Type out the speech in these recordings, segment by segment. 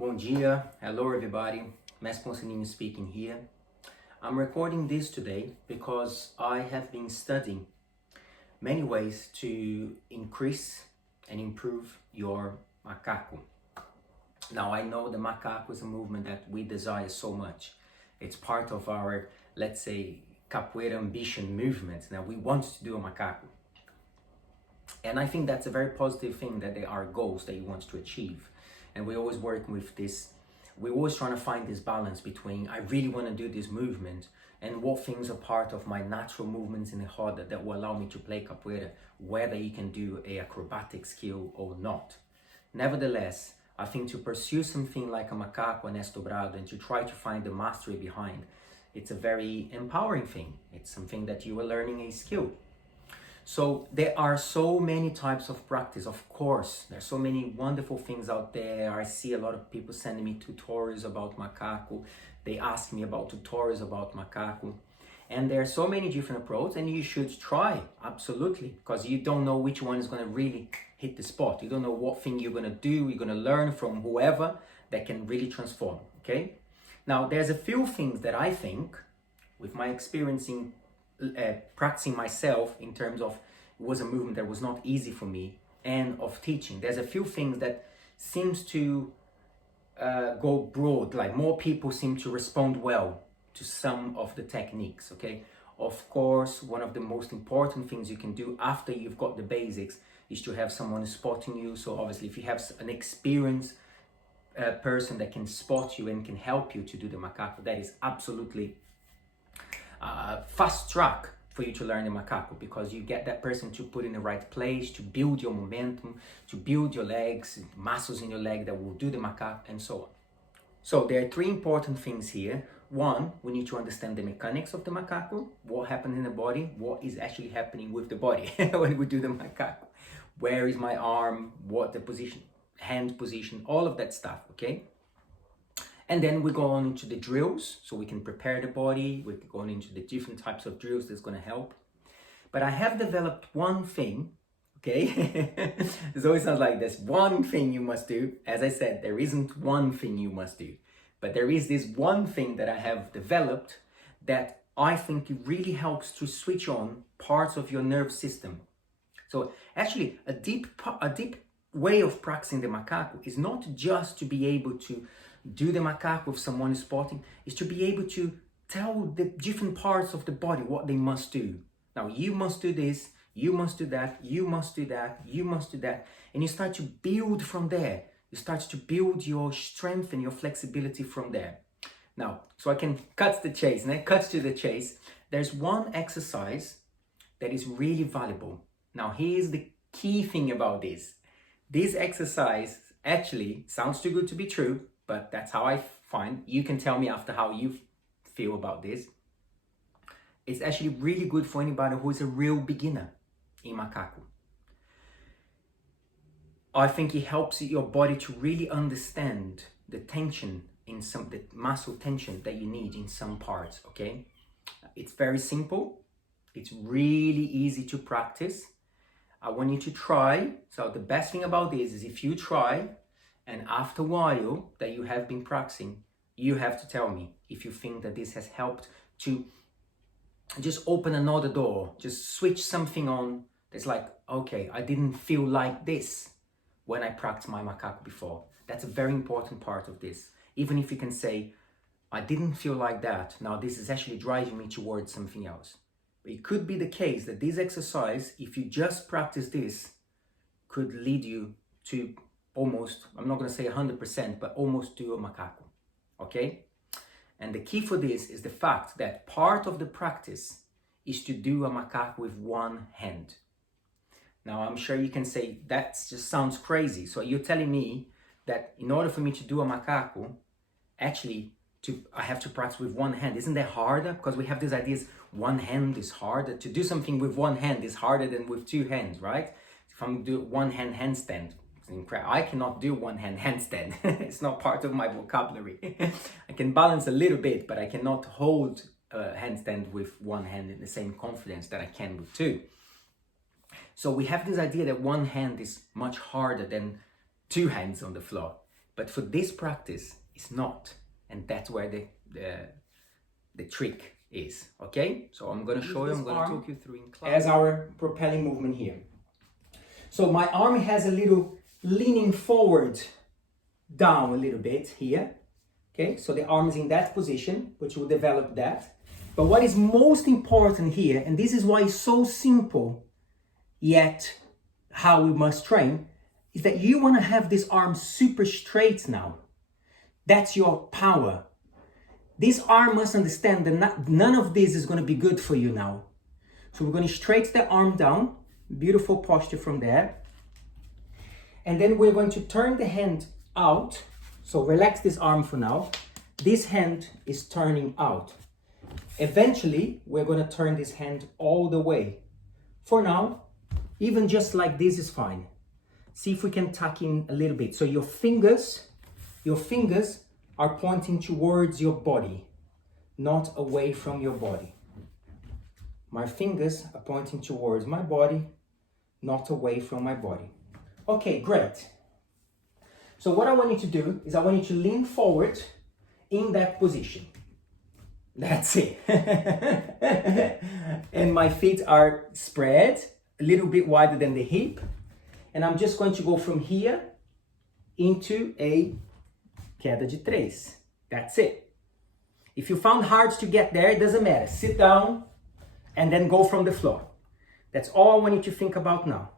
Bom dia, hello everybody, Mesponsininho speaking here. I'm recording this today because I have been studying many ways to increase and improve your macaco. Now I know the macaco is a movement that we desire so much. It's part of our, let's say, Capoeira ambition movement. Now we want to do a macaco. And I think that's a very positive thing, that there are goals that you want to achieve. And we always work with this, we're always trying to find this balance between I really want to do this movement and what things are part of my natural movements in the roda that will allow me to play capoeira, whether you can do a acrobatic skill or not. Nevertheless, I think to pursue something like a macaco and estobrado and to try to find the mastery behind, it's a very empowering thing. It's something that you are learning a skill. So there are so many types of practice, of course. There's so many wonderful things out there. I see a lot of people sending me tutorials about macaco. They ask me about tutorials about macaco. And there are so many different approaches, and you should try, absolutely, because you don't know which one is going to really hit the spot. You don't know what thing you're going to do. You're going to learn from whoever that can really transform, okay? Now, there's a few things that I think, with my experience in practicing myself in terms of it was a movement that was not easy for me, and of teaching, there's a few things that seems to go broad, like more people seem to respond well to some of the techniques, okay? Of course, one of the most important things you can do after you've got the basics is to have someone spotting you. So obviously if you have an experienced person that can spot you and can help you to do the macaco, that is absolutely fast track for you to learn the macaco, because you get that person to put in the right place, to build your momentum, to build your legs, muscles in your leg that will do the macaco, and so on. So there are three important things here. One, we need to understand the mechanics of the macaco, what happens in the body, what is actually happening with the body when we do the macaco. Where is my arm, what the position, hand position, all of that stuff, okay? And then we go on into the drills, so we can prepare the body. We're going into the different types of drills that's going to help. But I have developed one thing, okay? It always sounds like there's one thing you must do. As I said, there isn't one thing you must do. But there is this one thing that I have developed that I think it really helps to switch on parts of your nerve system. So actually, a deep way of practicing the macaco is not just to be able to do the macaco with someone spotting, is to be able to tell the different parts of the body what they must do. Now, you must do this, you must do that, you must do that, you must do that. And you start to build from there. You start to build your strength and your flexibility from there. Now, so I can cut to the chase. There's one exercise that is really valuable. Now, here's the key thing about this. This exercise actually sounds too good to be true, but that's how I find. You can tell me after how you feel about this. It's actually really good for anybody who is a real beginner in macaco. I think it helps your body to really understand the tension in the muscle tension that you need in some parts, okay? It's very simple. It's really easy to practice. I want you to try. So the best thing about this is if you try, and after a while that you have been practicing, you have to tell me if you think that this has helped to just open another door, just switch something on. It's like, okay, I didn't feel like this when I practiced my macaco before. That's a very important part of this. Even if you can say, I didn't feel like that, now this is actually driving me towards something else. But it could be the case that this exercise, if you just practice this, could lead you to almost, I'm not going to say 100%, but almost do a macaco, okay? And the key for this is the fact that part of the practice is to do a macaco with one hand. Now, I'm sure you can say, that just sounds crazy. So you're telling me that in order for me to do a macaco, actually, I have to practice with one hand. Isn't that harder? Because we have these ideas, one hand is harder. To do something with one hand is harder than with two hands, right? If I'm do one hand handstand, I cannot do one hand handstand. It's not part of my vocabulary. I can balance a little bit, but I cannot hold a handstand with one hand in the same confidence that I can with two. So we have this idea that one hand is much harder than two hands on the floor. But for this practice, it's not. And that's where the trick is, okay? So I'm gonna show you, I'm gonna talk you through in class. As our propelling movement here. So my arm has a little leaning forward, down a little bit here, okay? So the arm is in that position, which will develop that. But what is most important here, and this is why it's so simple, yet how we must train, is that you wanna have this arm super straight now. That's your power. This arm must understand that none of this is gonna be good for you now. So we're gonna straighten the arm down, beautiful posture from there. And then we're going to turn the hand out. So relax this arm for now. This hand is turning out. Eventually, we're gonna turn this hand all the way. For now, even just like this is fine. See if we can tuck in a little bit. So your fingers are pointing towards your body, not away from your body. My fingers are pointing towards my body, not away from my body. Okay, great. So what I want you to do is I want you to lean forward in that position. That's it. And my feet are spread a little bit wider than the hip. And I'm just going to go from here into a queda de três. That's it. If you found hard to get there, it doesn't matter. Sit down and then go from the floor. That's all I want you to think about now.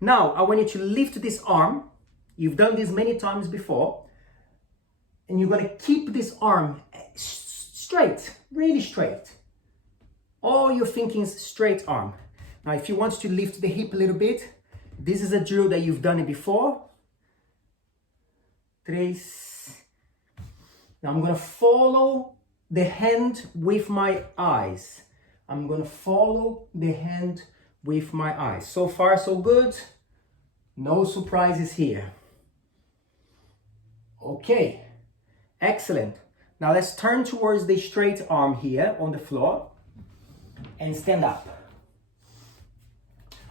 Now, I want you to lift this arm. You've done this many times before. And you're going to keep this arm straight, really straight. All you're thinking is straight arm. Now, if you want to lift the hip a little bit, this is a drill that you've done it before. Três. Now I'm going to follow the hand with my eyes. I'm going to follow the hand with my eyes. So far, so good. No surprises here. Okay, excellent. Now let's turn towards the straight arm here on the floor and stand up.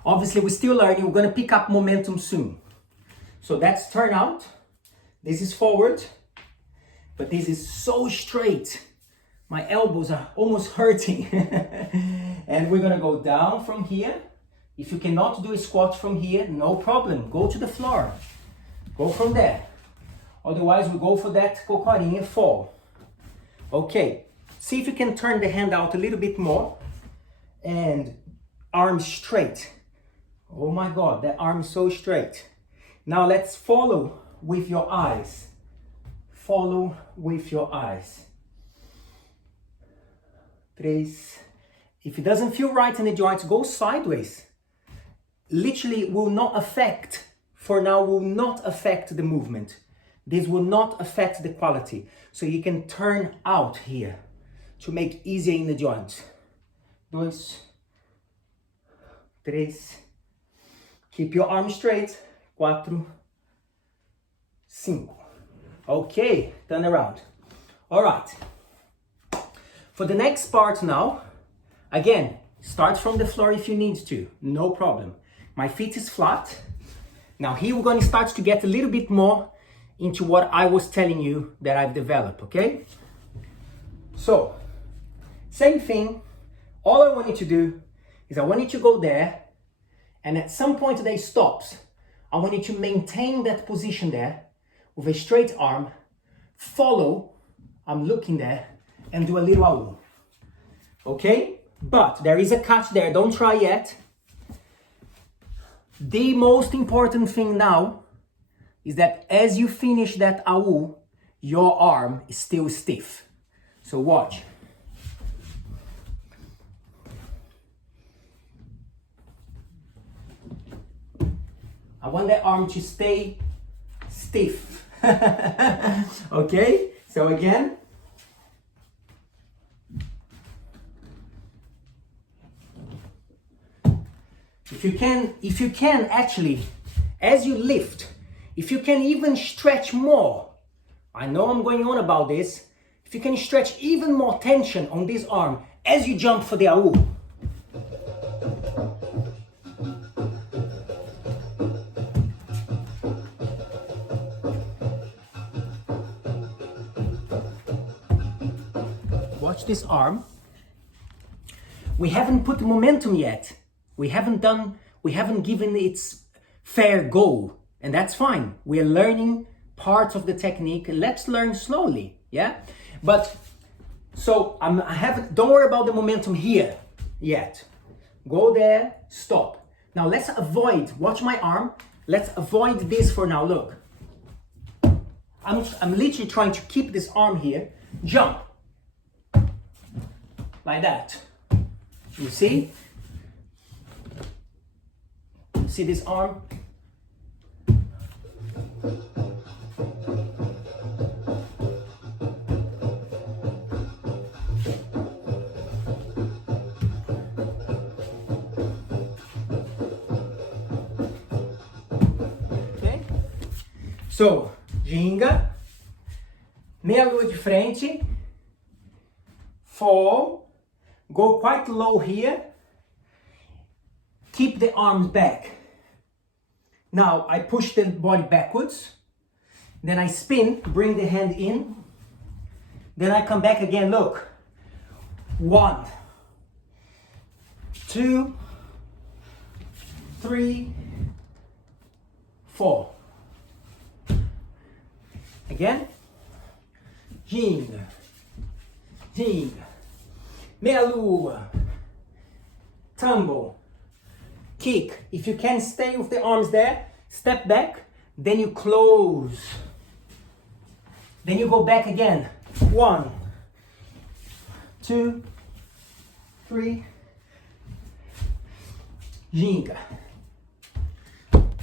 Obviously, we're still learning. We're going to pick up momentum soon. So that's turn out. This is forward, but this is so straight. My elbows are almost hurting. And we're going to go down from here. If you cannot do a squat from here, no problem. Go to the floor. Go from there. Otherwise, we go for that cocorinha fall. Okay. See if you can turn the hand out a little bit more. And arms straight. Oh my God, that arm is so straight. Now let's follow with your eyes. Follow with your eyes. Três. If it doesn't feel right in the joints, go sideways. Literally will not affect, for now, will not affect the movement. This will not affect the quality. So you can turn out here to make easier in the joints. Dois. Três. Keep your arm straight. 4, 5. Okay, turn around. All right. For the next part now, again, start from the floor if you need to, no problem. My feet is flat. Now here we're going to start to get a little bit more into what I was telling you that I've developed, okay? So, same thing. All I want you to do is I want you to go there, and at some point they stops. I want you to maintain that position there with a straight arm, follow, I'm looking there, and do a little AU. Okay? But there is a catch there, don't try yet. The most important thing now is that as you finish that AU, your arm is still stiff. So watch. I want that arm to stay stiff. Okay? So again. If you can actually, as you lift, if you can even stretch more, I know I'm going on about this, if you can stretch even more tension on this arm as you jump for the AU. watch this arm. We haven't put the momentum yet. We haven't given its fair go, and that's fine. We're learning parts of the technique. Let's learn slowly, yeah? But, so don't worry about the momentum here yet. Go there, stop. Now let's avoid, watch my arm. Let's avoid this for now, look. I'm literally trying to keep this arm here. Jump. Like that. You see? See this arm? Okay? So, ginga, meia lua de frente, fall, go quite low here, keep the arms back. Now I push the body backwards, then I spin, bring the hand in, then I come back again, look. 1, 2, 3, 4. Again, ginga, ginga, meia lua, tumble, kick. If you can stay with the arms there, step back, then you close. Then you go back again. 1, 2, 3, ginga.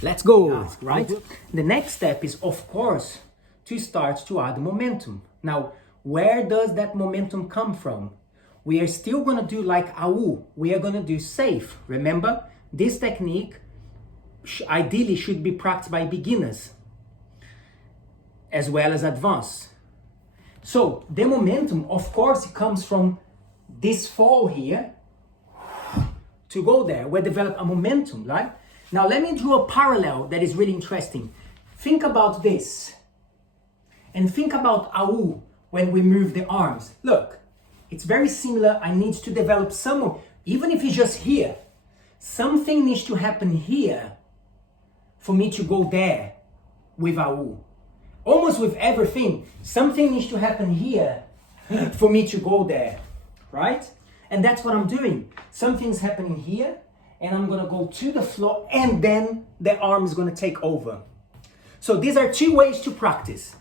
Let's go, right? The next step is, of course, to start to add momentum. Now, where does that momentum come from? We are still gonna do like AU. We are gonna do safe. Remember, this technique ideally should be practiced by beginners as well as advanced. So the momentum, of course, it comes from this fall here to go there. We develop a momentum, right? Now let me draw a parallel that is really interesting. Think about this. And think about AU when we move the arms. Look, it's very similar. I need to develop some, even if it's just here, something needs to happen here for me to go there with AU. Almost with everything, something needs to happen here for me to go there, right? And that's what I'm doing. Something's happening here, and I'm gonna go to the floor, and then the arm is gonna take over. So these are two ways to practice.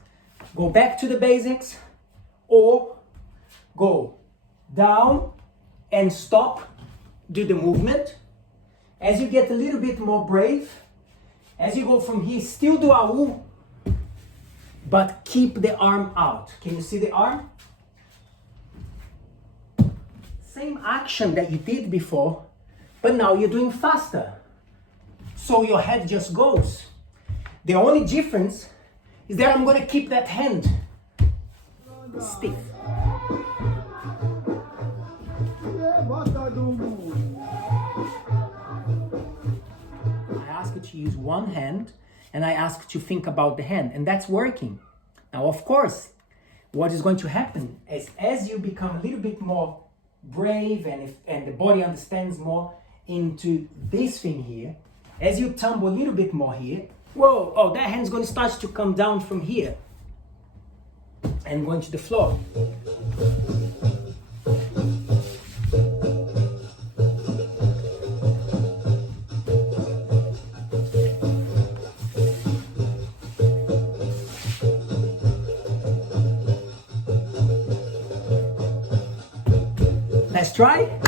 Go back to the basics, or go down and stop, do the movement. As you get a little bit more brave, as you go from here, still do AU, but keep the arm out. Can you see the arm? Same action that you did before, but now you're doing faster. So your head just goes. The only difference is that I'm gonna keep that hand stiff. I ask you to use one hand, and I ask you to think about the hand, and that's working. Now, of course, what is going to happen is as you become a little bit more brave and the body understands more into this thing here, as you tumble a little bit more here, whoa, oh, that hand's going to start to come down from here and going to the floor. Let's try.